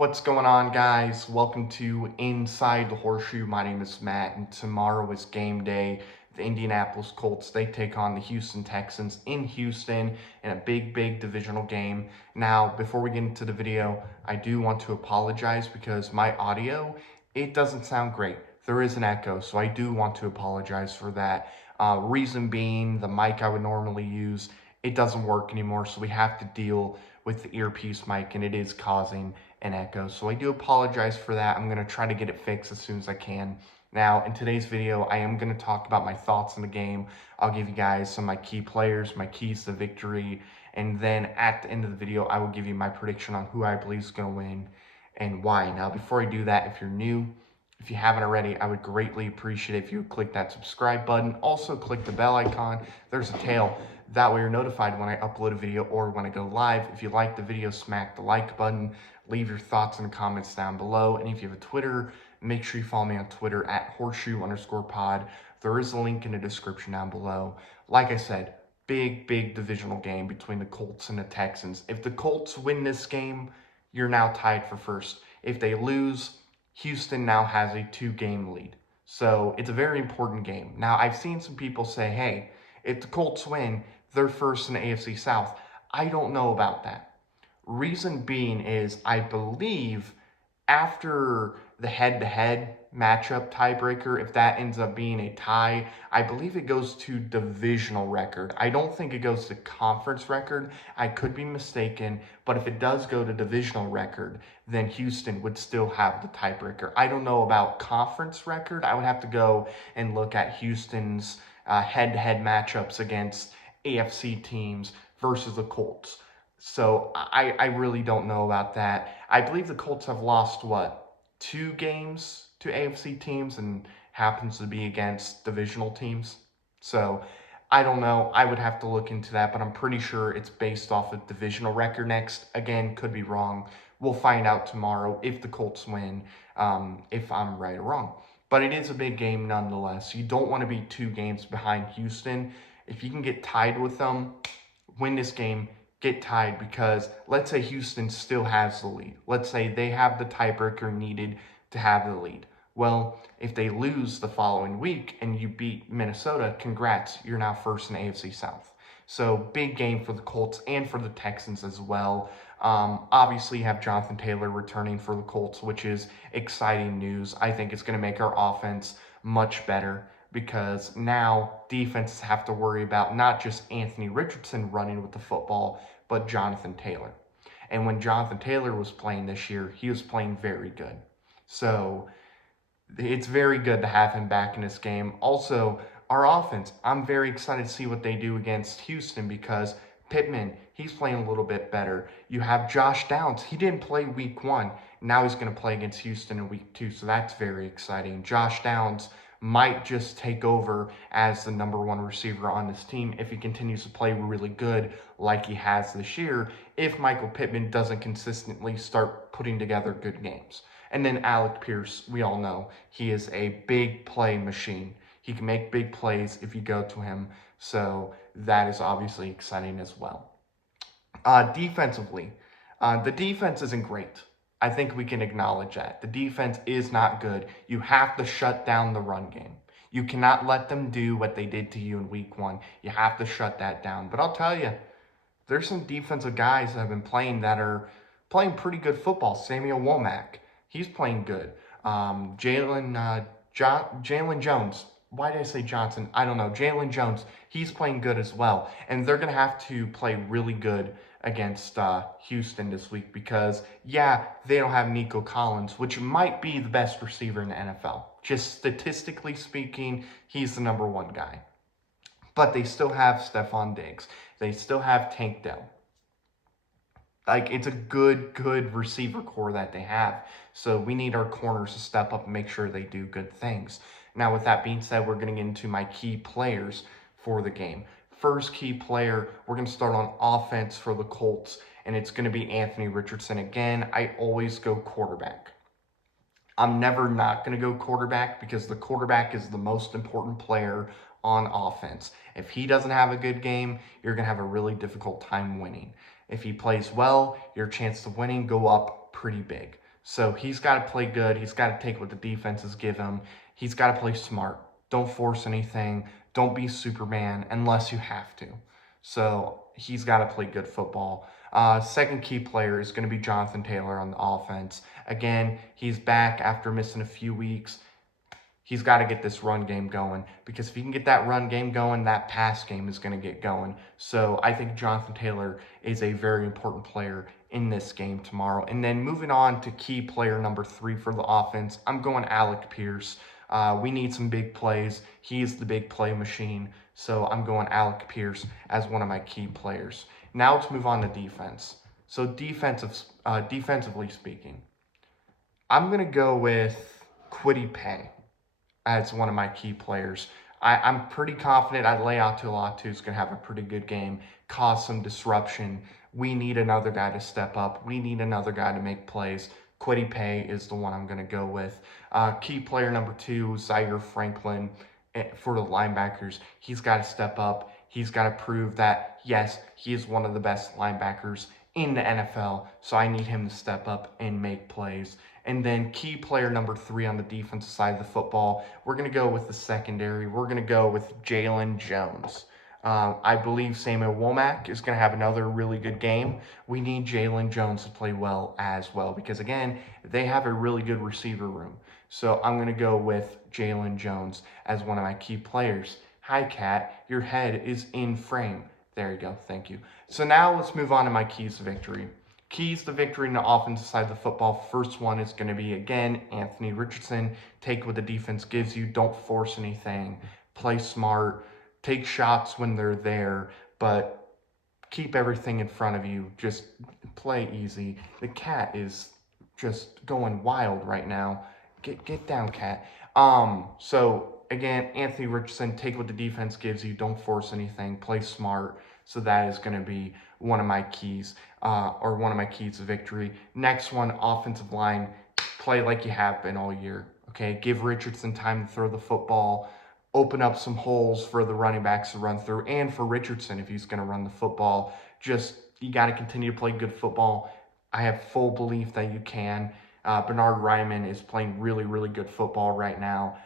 What's going on, guys? Welcome to Inside the Horseshoe. My name is Matt, and tomorrow is game day. The Indianapolis Colts, they take on the Houston Texans in Houston in a big divisional game. Now, before we get into the video, I do want to apologize because my audio, it doesn't sound great. There is an echo, so I do want to apologize for that. Reason being, the mic I would normally use, it doesn't work anymore, so we have to deal with the earpiece mic, and it is causing an echo. So I do apologize for that. I'm going to try to get it fixed as soon as I can. Now, in today's video, I am going to talk about my thoughts on the game. I'll give you guys some of my key players, my keys to victory, and then at the end of the video, I will give you my prediction on who I believe is going to win and why. Now, before I do that, if you're new, if you haven't already, I would greatly appreciate it if you would click that subscribe button. Also, click the bell icon. There's a tail. That way you're notified when I upload a video or when I go live. If you like the video, smack the like button. Leave your thoughts in the comments down below. And if you have a Twitter, make sure you follow me on Twitter at horseshoe_pod. There is a link in the description down below. Like I said, big divisional game between the Colts and the Texans. If the Colts win this game, you're now tied for first. If they lose, Houston now has a 2-game lead. So it's a very important game. Now, I've seen some people say, hey, if the Colts win, they're first in the AFC South. I don't know about that. Reason being is I believe after the head-to-head matchup tiebreaker, if that ends up being a tie, I believe it goes to divisional record. I don't think it goes to conference record. I could be mistaken, but if it does go to divisional record, then Houston would still have the tiebreaker. I don't know about conference record. I would have to go and look at Houston's head-to-head matchups against AFC teams versus the Colts. So I really don't know about that. I believe the Colts have lost, 2 games to AFC teams and happens to be against divisional teams. So I don't know. I would have to look into that, but I'm pretty sure it's based off of divisional record next. Again, could be wrong. We'll find out tomorrow if the Colts win, if I'm right or wrong. But it is a big game nonetheless. You don't want to be 2 games behind Houston. If you can get tied with them, win this game, get tied, because let's say Houston still has the lead. Let's say they have the tiebreaker needed to have the lead. Well, if they lose the following week and you beat Minnesota, congrats, you're now first in the AFC South. So big game for the Colts and for the Texans as well. Obviously, you have Jonathan Taylor returning for the Colts, which is exciting news. I think it's going to make our offense much better, because now defenses have to worry about not just Anthony Richardson running with the football, but Jonathan Taylor. And when Jonathan Taylor was playing this year, he was playing very good. So it's very good to have him back in this game. Also, our offense, I'm very excited to see what they do against Houston, because Pittman, he's playing a little bit better. You have Josh Downs. He didn't play week 1. Now he's going to play against Houston in week 2, so that's very exciting. Josh Downs might just take over as the number 1 receiver on this team if he continues to play really good like he has this year, if Michael Pittman doesn't consistently start putting together good games. And then Alec Pierce, we all know, he is a big play machine. He can make big plays if you go to him, so that is obviously exciting as well. Defensively, the defense isn't great. I think we can acknowledge that. The defense is not good. You have to shut down the run game. You cannot let them do what they did to you in week 1. You have to shut that down. But I'll tell you, there's some defensive guys that have been playing that are playing pretty good football. Samuel Womack, he's playing good. Jalen Jones. Why did I say Johnson? I don't know. Jalen Jones, he's playing good as well. And they're going to have to play really good against Houston this week, because, yeah, they don't have Nico Collins, which might be the best receiver in the NFL. Just statistically speaking, he's the number 1 guy. But they still have Stephon Diggs. They still have Tank Dell. Like, it's a good receiver core that they have. So we need our corners to step up and make sure they do good things. Now, with that being said, we're going to get into my key players for the game. First key player, we're going to start on offense for the Colts, and it's going to be Anthony Richardson. Again, I always go quarterback. I'm never not going to go quarterback, because the quarterback is the most important player on offense. If he doesn't have a good game, you're going to have a really difficult time winning. If he plays well, your chance of winning go up pretty big. So he's got to play good. He's got to take what the defenses give him. He's got to play smart. Don't force anything. Don't be Superman unless you have to. So he's got to play good football. Second key player is going to be Jonathan Taylor on the offense. Again, he's back after missing a few weeks. He's got to get this run game going, because if he can get that run game going, that pass game is going to get going. So I think Jonathan Taylor is a very important player in this game tomorrow. And then moving on to key player number 3 for the offense, I'm going Alec Pierce. We need some big plays. He is the big play machine. So I'm going Alec Pierce as one of my key players. Now let's move on to defense. So defensively speaking, I'm going to go with Kwity Paye as one of my key players. I'm pretty confident Leatu is going to have a pretty good game, cause some disruption. We need another guy to step up. We need another guy to make plays. Kwity Paye is the one I'm going to go with. Key player number 2, Zaire Franklin for the linebackers. He's got to step up. He's got to prove that, yes, he is one of the best linebackers in the NFL. So I need him to step up and make plays. And then key player number 3 on the defensive side of the football, we're going to go with the secondary. We're going to go with Jalen Jones. I believe Samuel Womack is going to have another really good game. We need Jalen Jones to play well as well, because, again, they have a really good receiver room. So I'm going to go with Jalen Jones as one of my key players. Hi, Kat. Your head is in frame. There you go. Thank you. So now let's move on to my keys to victory. Keys to victory in the offensive side of the football. First one is going to be, again, Anthony Richardson. Take what the defense gives you. Don't force anything. Play smart. Take shots when they're there, but keep everything in front of you. Just play easy. The cat is just going wild right now. Get down, cat. So again, Anthony Richardson, take what the defense gives you. Don't force anything. Play smart. So that is going to be one of my keys, or one of my keys to victory. Next one, offensive line. Play like you have been all year. Okay, give Richardson time to throw the football. Open up some holes for the running backs to run through, and for Richardson if he's going to run the football. Just, you got to continue to play good football. I have full belief that you can. Bernard Ryman is playing really, really good football right now.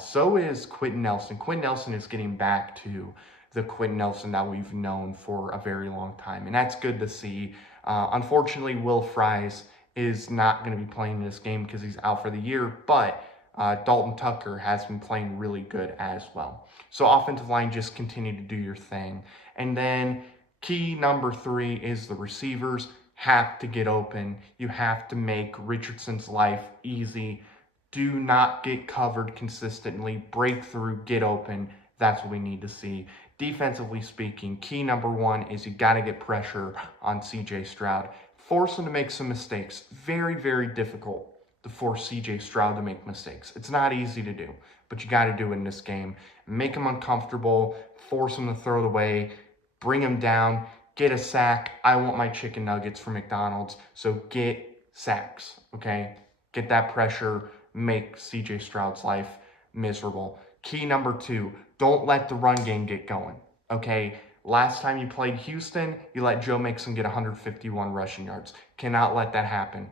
So is Quentin Nelson. Quentin Nelson is getting back to the Quentin Nelson that we've known for a very long time, and that's good to see. Unfortunately, Will Fries is not going to be playing this game because he's out for the year, but Dalton Tucker has been playing really good as well. So offensive line, just continue to do your thing. And then key number 3 is the receivers have to get open. You have to make Richardson's life easy. Do not get covered consistently. Break through, get open. That's what we need to see. Defensively speaking, key number 1 is you got to get pressure on CJ Stroud. Force him to make some mistakes. Very, very difficult to force CJ Stroud to make mistakes. It's not easy to do, but you got to do it in this game. Make him uncomfortable, force him to throw it away, bring him down, get a sack. I want my chicken nuggets from McDonald's, so get sacks, okay? Get that pressure, make CJ Stroud's life miserable. Key number 2, don't let the run game get going, okay? Last time you played Houston, you let Joe Mixon get 151 rushing yards. Cannot let that happen.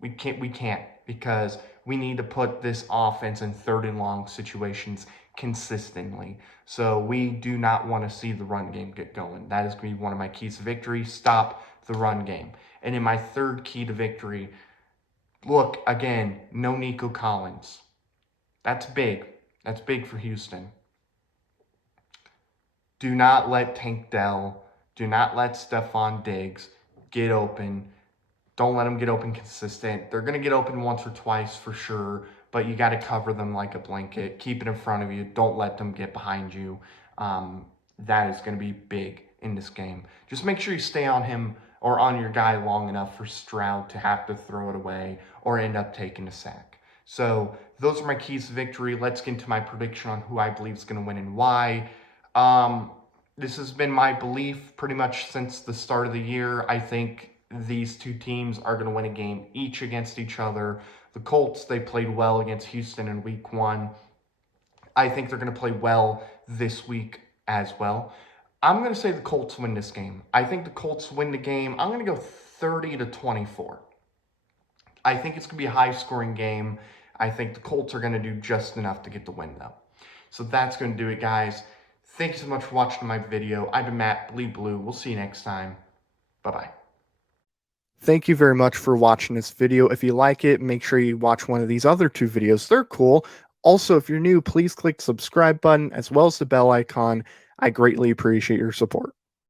We can't, because we need to put this offense in 3rd and long situations consistently. So we do not want to see the run game get going. That is going to be one of my keys to victory. Stop the run game. And in my 3rd key to victory, look, again, no Nico Collins. That's big. That's big for Houston. Do not let Tank Dell, do not let Stephon Diggs get open. Don't let them get open consistent. They're going to get open once or twice for sure, but you got to cover them like a blanket. Keep it in front of you. Don't let them get behind you. That is going to be big in this game. Just make sure you stay on him or on your guy long enough for Stroud to have to throw it away or end up taking a sack. So those are my keys to victory. Let's get into my prediction on who I believe is going to win and why. This has been my belief pretty much since the start of the year. I think these two teams are going to win a game each against each other. The Colts, they played well against Houston in week 1. I think they're going to play well this week as well. I'm going to say the Colts win this game. I think the Colts win the game. I'm going to go 30-24. I think it's going to be a high-scoring game. I think the Colts are going to do just enough to get the win, though. So that's going to do it, guys. Thank you so much for watching my video. I've been Matt, Bleed Blue. We'll see you next time. Bye-bye. Thank you very much for watching this video. If you like it, make sure you watch one of these other 2 videos. They're cool. Also, if you're new, please click subscribe button as well as the bell icon. I greatly appreciate your support.